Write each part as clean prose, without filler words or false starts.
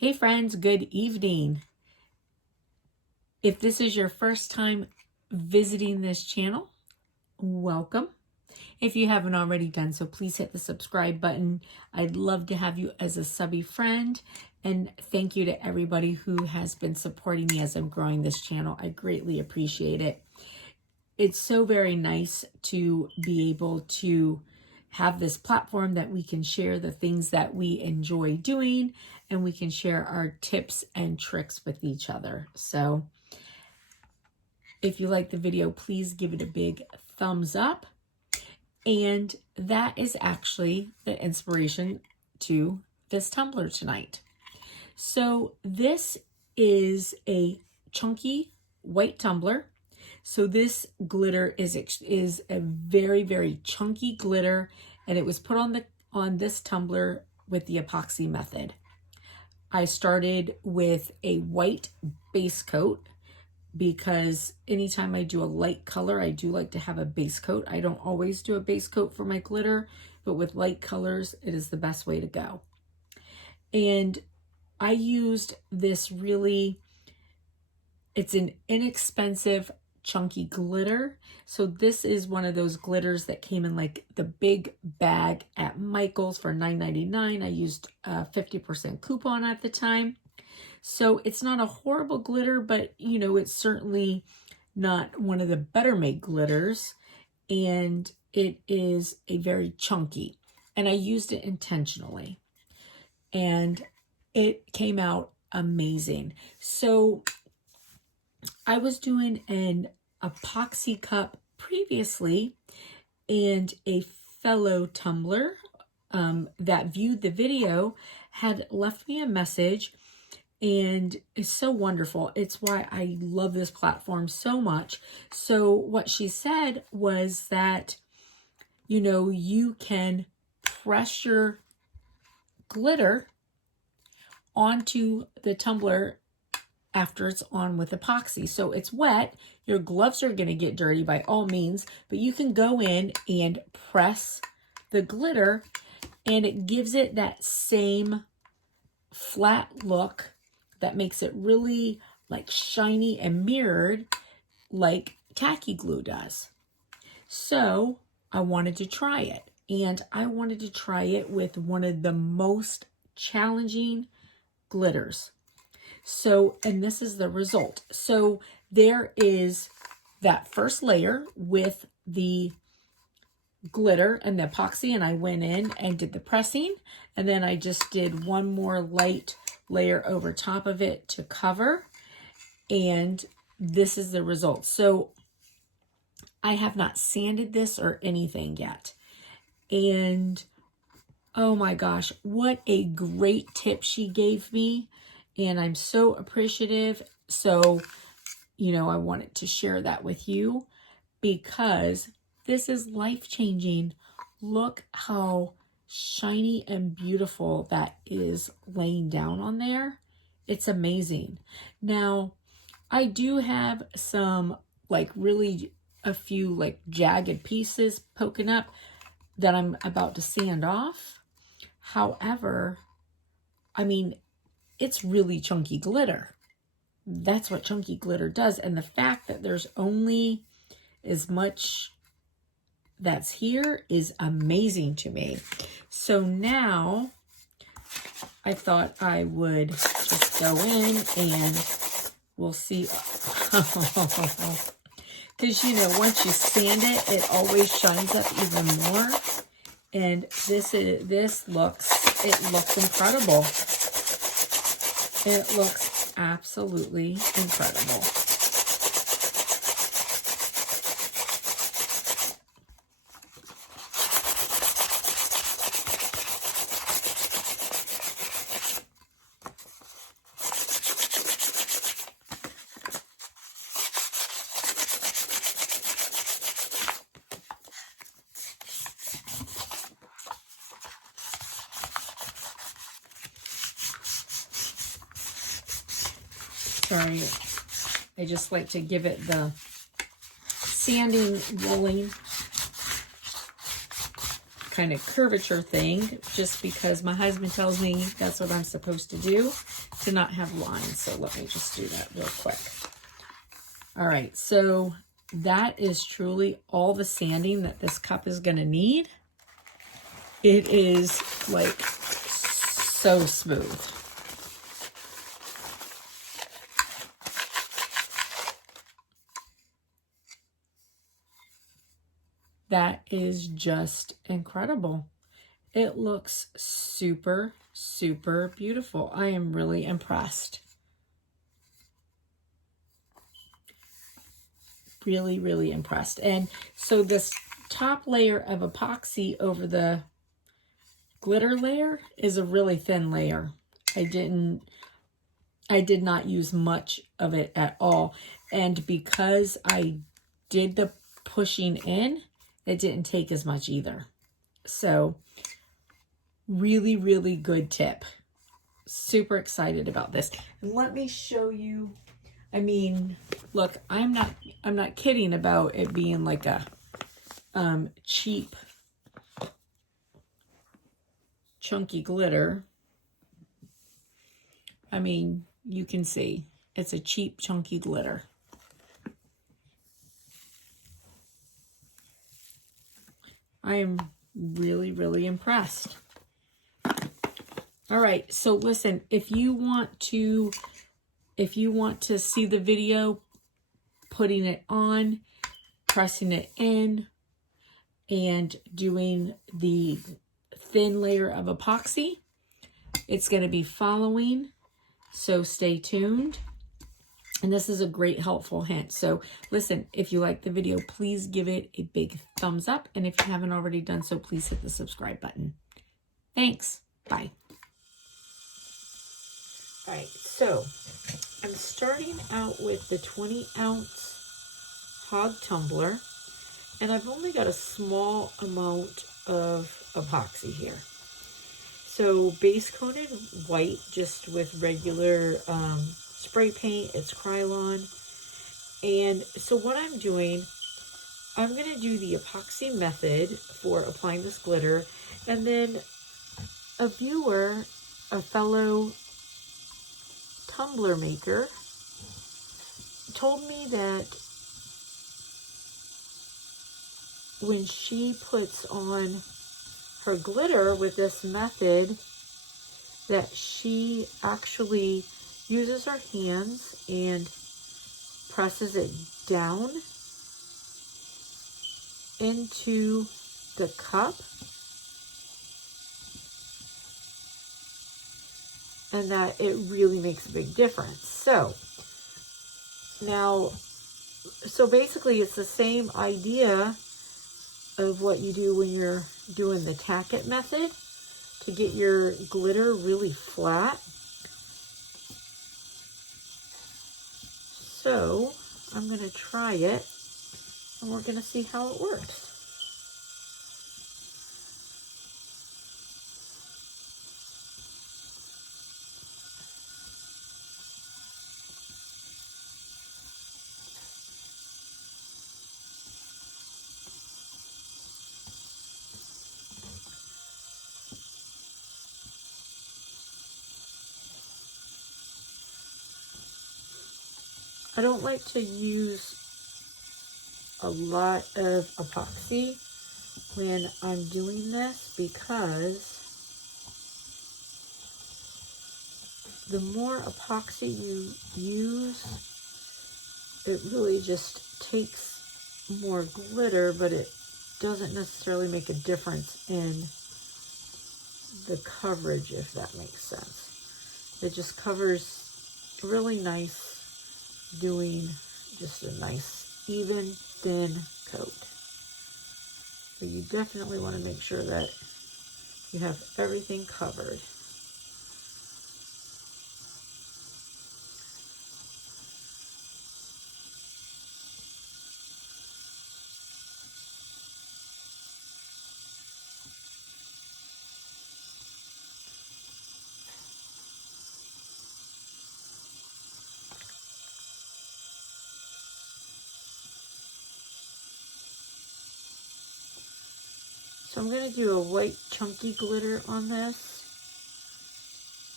Hey friends, good evening. If this is your first time visiting this channel, welcome. If you haven't already done so, please hit the subscribe button. I'd love to have you as a subby friend. And thank you to everybody who has been supporting me as I'm growing this channel. I greatly appreciate it. It's so very nice to be able to have this platform that we can share the things that we enjoy doing, and we can share our tips and tricks with each other. So if you like the video, please give it a big thumbs up. And that is actually the inspiration to this tumbler tonight. So this is a chunky white tumbler. So this glitter is a very, very chunky glitter, and it was put on this tumbler with the epoxy method. I started with a white base coat because anytime I do a light color, I do like to have a base coat. I don't always do a base coat for my glitter, but with light colors, it is the best way to go. And I used this it's an inexpensive chunky glitter. So this is one of those glitters that came in like the big bag at Michael's for $9.99. I used a 50% coupon at the time. So it's not a horrible glitter, but you know, it's certainly not one of the better made glitters. And it is a very chunky, and I used it intentionally. And it came out amazing. So I was doing an epoxy cup previously, and a fellow tumbler that viewed the video had left me a message, and it's so wonderful. It's why I love this platform so much. So what she said was that, you know, you can press your glitter onto the tumbler after it's on with epoxy. So it's wet. Your gloves are going to get dirty by all means, but you can go in and press the glitter, and it gives it that same flat look that makes it really like shiny and mirrored like tacky glue does. So I wanted to try it, and I wanted to try it with one of the most challenging glitters. So, and this is the result. So there is that first layer with the glitter and the epoxy, and I went in and did the pressing, and then I just did one more light layer over top of it to cover, and this is the result. So I have not sanded this or anything yet, and oh my gosh, what a great tip she gave me. And I'm so appreciative. So, you know, I wanted to share that with you because this is life-changing. Look how shiny and beautiful that is laying down on there. It's amazing. Now, I do have some like really a few like jagged pieces poking up that I'm about to sand off. However, I mean, it's really chunky glitter. That's what chunky glitter does. And the fact that there's only as much that's here is amazing to me. So now I thought I would just go in and we'll see. Because, you know, once you sand it, it always shines up even more. And it looks incredible. It looks absolutely incredible. Sorry, I just like to give it the sanding, rolling kind of curvature thing, just because my husband tells me that's what I'm supposed to do to not have lines. So let me just do that real quick. All right, so that is truly all the sanding that this cup is going to need. It is like so smooth. That is just incredible. It looks super, super beautiful. I am really impressed. Really, really impressed. And so this top layer of epoxy over the glitter layer is a really thin layer. I did not use much of it at all. And because I did the pushing in, it didn't take as much either. So really, really good tip. Super excited about this. And let me show you. I mean, look, I'm not kidding about it being like a cheap chunky glitter. I mean, you can see it's a cheap chunky glitter. I am really, really impressed. All right, so listen, if you want to see the video, putting it on, pressing it in, and doing the thin layer of epoxy, it's going to be following, so stay tuned. And this is a great helpful hint. So listen, if you like the video, please give it a big thumbs up. And if you haven't already done so, please hit the subscribe button. Thanks. Bye. All right, so I'm starting out with the 20-ounce hog tumbler, and I've only got a small amount of epoxy here. So base coated white, just with regular spray paint. It's Krylon. And so what I'm doing, I'm going to do the epoxy method for applying this glitter, and then a viewer, a fellow tumbler maker, told me that when she puts on her glitter with this method, that she actually uses her hands and presses it down into the cup, and that it really makes a big difference. So now, so basically it's the same idea of what you do when you're doing the tack it method to get your glitter really flat. So I'm going to try it, and we're going to see how it works. I don't like to use a lot of epoxy when I'm doing this, because the more epoxy you use, it really just takes more glitter, but it doesn't necessarily make a difference in the coverage, if that makes sense. It just covers really nice, doing just a nice even thin coat. But you definitely want to make sure that you have everything covered. So So I'm going to do a white chunky glitter on this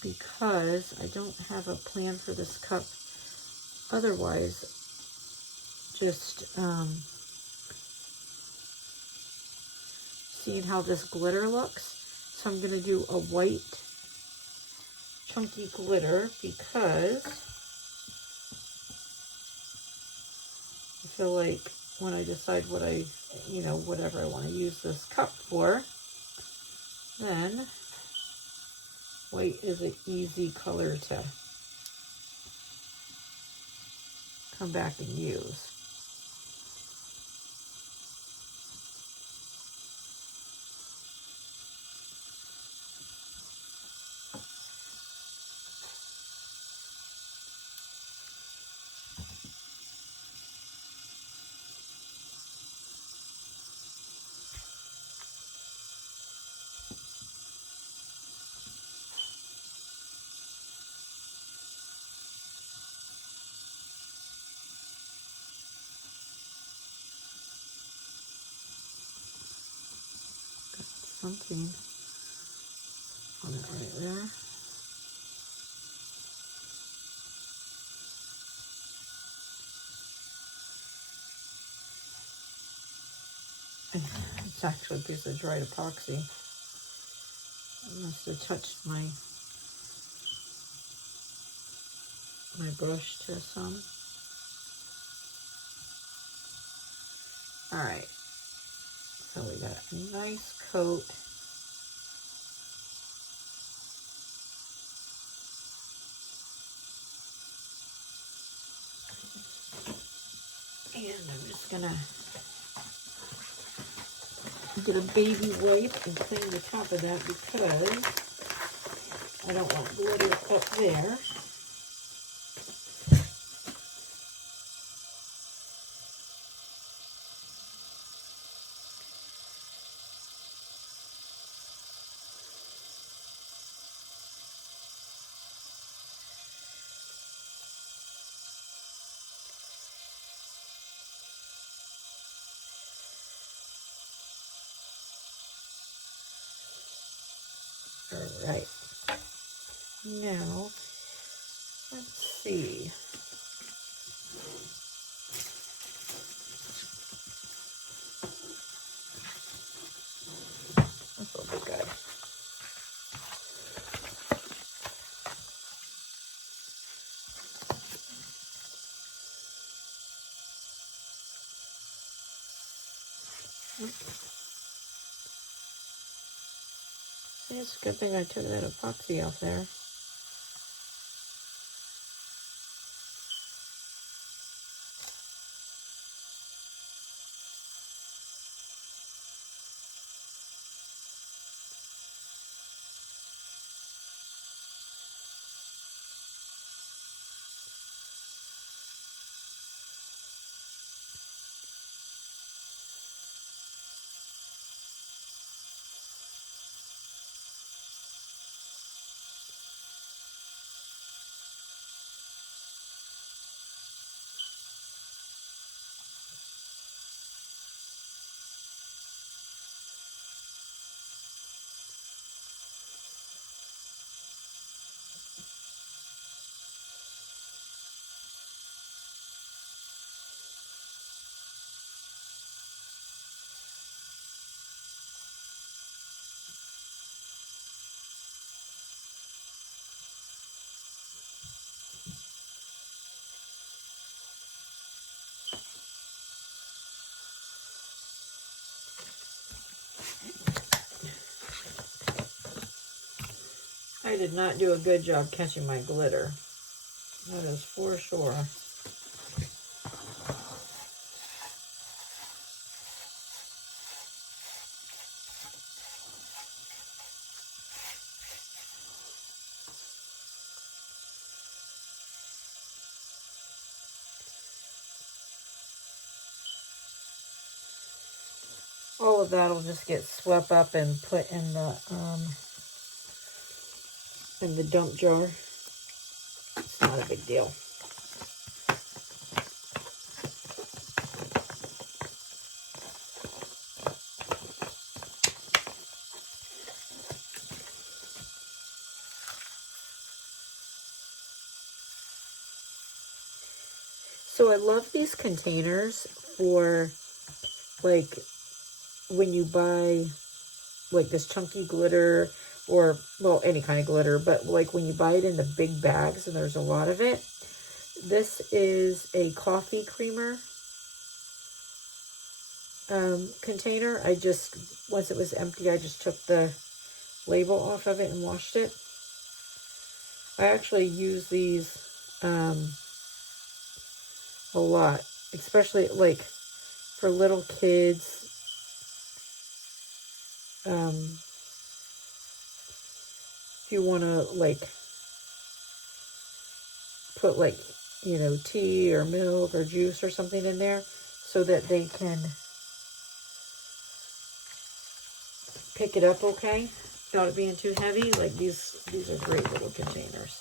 because I don't have a plan for this cup. Otherwise, just seeing how this glitter looks. So I'm going to do a white chunky glitter because I feel like when I decide what I, whatever I want to use this cup for, then white is an easy color to come back and use. Something on it right there. It's actually a piece of dried epoxy. I must have touched my brush to some. All right, so we got a nice coat. And I'm just gonna get a baby wipe and clean the top of that because I don't want glitter up there. All right, now let's see. This will be good. See, it's a good thing I took that epoxy off there. I did not do a good job catching my glitter. That is for sure. All of that will just get swept up and put in the dump jar. It's not a big deal. So I love these containers for like when you buy like this chunky glitter, or well, any kind of glitter, but like when you buy it in the big bags and there's a lot of it. This is a coffee creamer container. I just, once it was empty, I just took the label off of it and washed it. I actually use these a lot, especially like for little kids. If you want to like put like, you know, tea or milk or juice or something in there so that they can pick it up okay without it being too heavy. Like these are great little containers.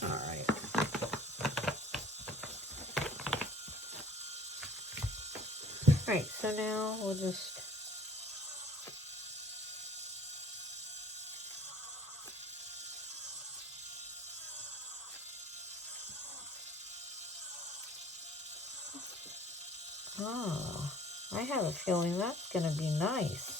All right. All right, so now we'll just I have a feeling that's going to be nice.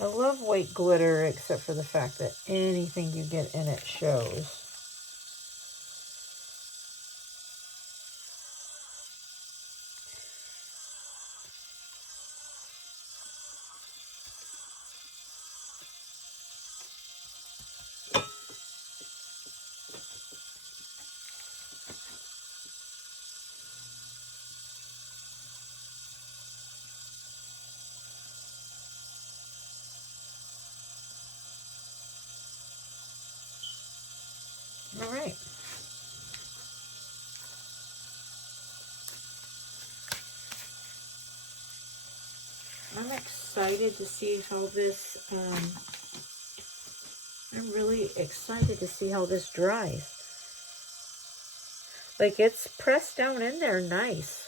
I love white glitter, except for the fact that anything you get in it shows. All right. I'm excited to see how this, I'm really excited to see how this dries. Like it's pressed down in there nice.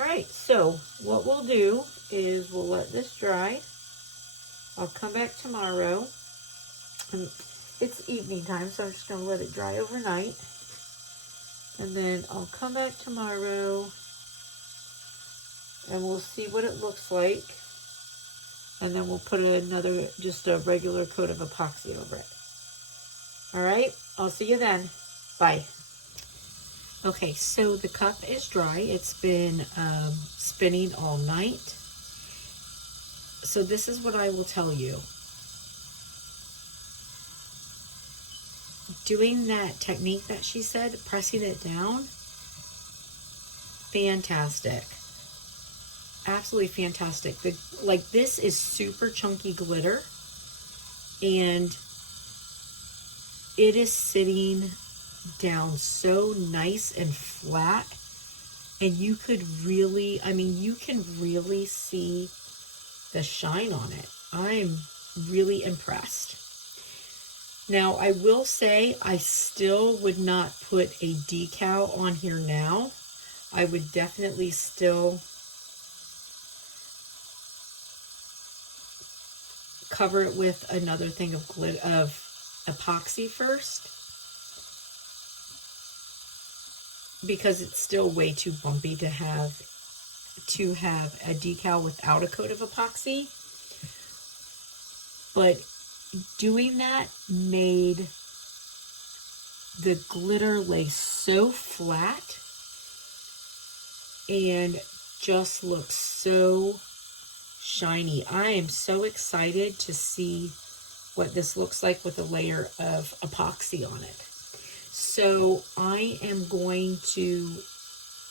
All right, so what we'll do is we'll let this dry. I'll come back tomorrow. And it's evening time, so I'm just going to let it dry overnight. And then I'll come back tomorrow and we'll see what it looks like. And then we'll put another, just a regular coat of epoxy over it. All right, I'll see you then. Bye. Okay, so the cup is dry. It's been spinning all night. So this is what I will tell you. Doing that technique that she said, pressing it down, fantastic. Absolutely fantastic. Like this is super chunky glitter, and it is sitting down so nice and flat, and you could really, I mean, you can really see the shine on it. I'm really impressed. Now, I will say I still would not put a decal on here now. I would definitely still cover it with another thing of epoxy first. because it's still way too bumpy to have a decal without a coat of epoxy. But doing that made the glitter lay so flat and just looks so shiny. I am so excited to see what this looks like with a layer of epoxy on it. So I am going to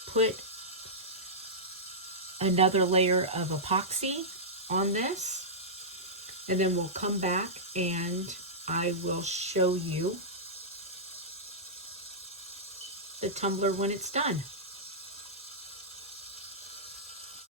put another layer of epoxy on this, and then we'll come back and I will show you the tumbler when it's done.